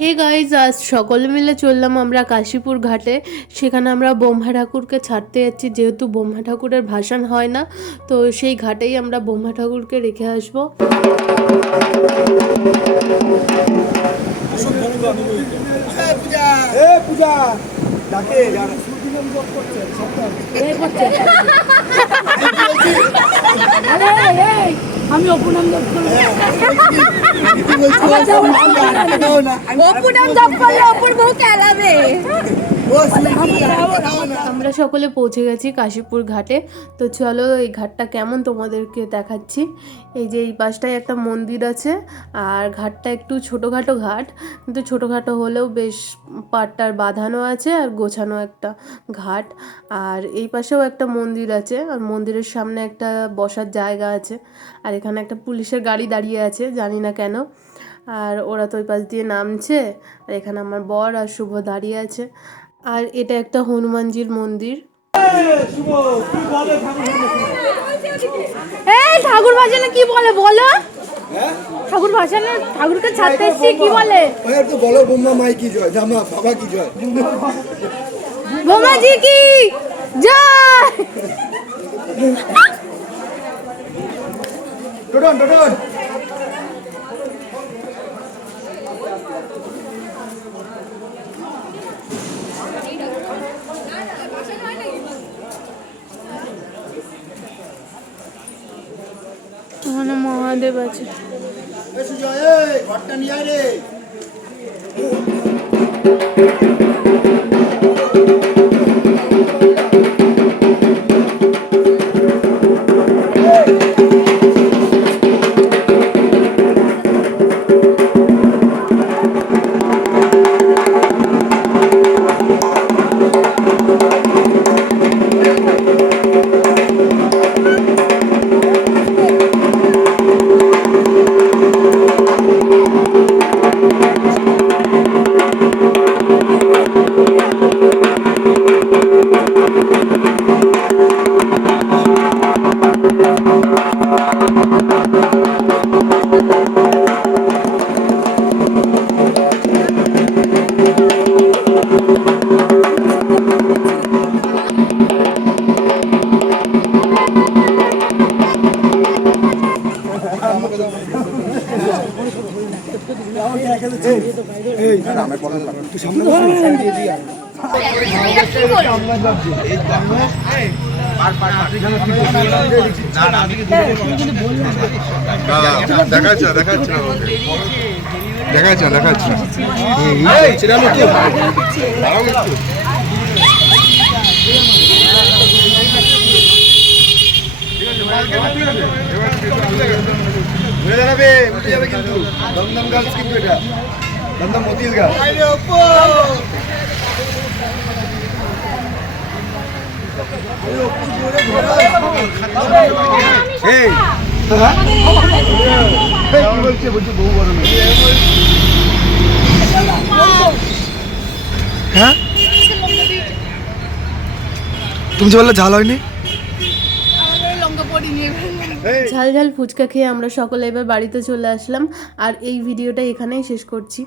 Hey guys, আজ সকলে মিলে চললাম আমরা কাশীপুর ঘাটে। সেখানে আমরা ব্রহ্মা ঠাকুরকে ছাড়তে যাচ্ছি, যেহেতু ব্রহ্মা ঠাকুরের ভাসান হয় না, তো সেই ঘাটেই আমরা ব্রহ্মা ঠাকুরকে রেখে আসবো। আমি অপুনাম জপ করলে অপুর বউ খেলাবে। আমরা সকলে পৌঁছে গেছি কাশীপুর ঘাটে। তো চলো এই ঘাটটা কেমন তোমাদেরকে দেখাচ্ছি। এই যে এই পাশটায় একটা মন্দির আছে, আর ঘাটটা একটু ছোটোখাটো ঘাট, কিন্তু ছোটোখাটো হলেও বেশ পাড়টার বাঁধানো আছে আর গোছানো একটা ঘাট। আর এই পাশেও একটা মন্দির আছে, আর মন্দিরের সামনে একটা বসার জায়গা আছে, আর এখানে একটা পুলিশের গাড়ি দাঁড়িয়ে আছে, জানি না কেন। আর ওরা তো ওই পাশ দিয়ে নামছে, আর এখানে আমার বর আর শুভ দাঁড়িয়ে আছে। আর এটা একটা হনুমানজির মন্দির। এই ঠাকুর ভাসানে কি বলে বলো? ঠাকুর ভাসানে ঠাকুরকে ছাড়তে এসেছি কি বলে? তো বলো ব্রহ্মা মাই কি জয়, জামা বাবা কি জয়, ব্রহ্মাজি কি জয়। টোটন টোটন ওখানে মহাদেব আছে। ঘরটা নিয়ে আয় রে। দমদম গার্লস কিন্তু এটা দমদম মতিল গার্লস। হ্যাঁ তুমি যে বললে ঝাল হয়নি। ঝাল ঝাল ফুচকা খেয়ে আমরা সকলে এবার বাড়িতে চলে আসলাম, আর এই ভিডিওটা এখানেই শেষ করছি।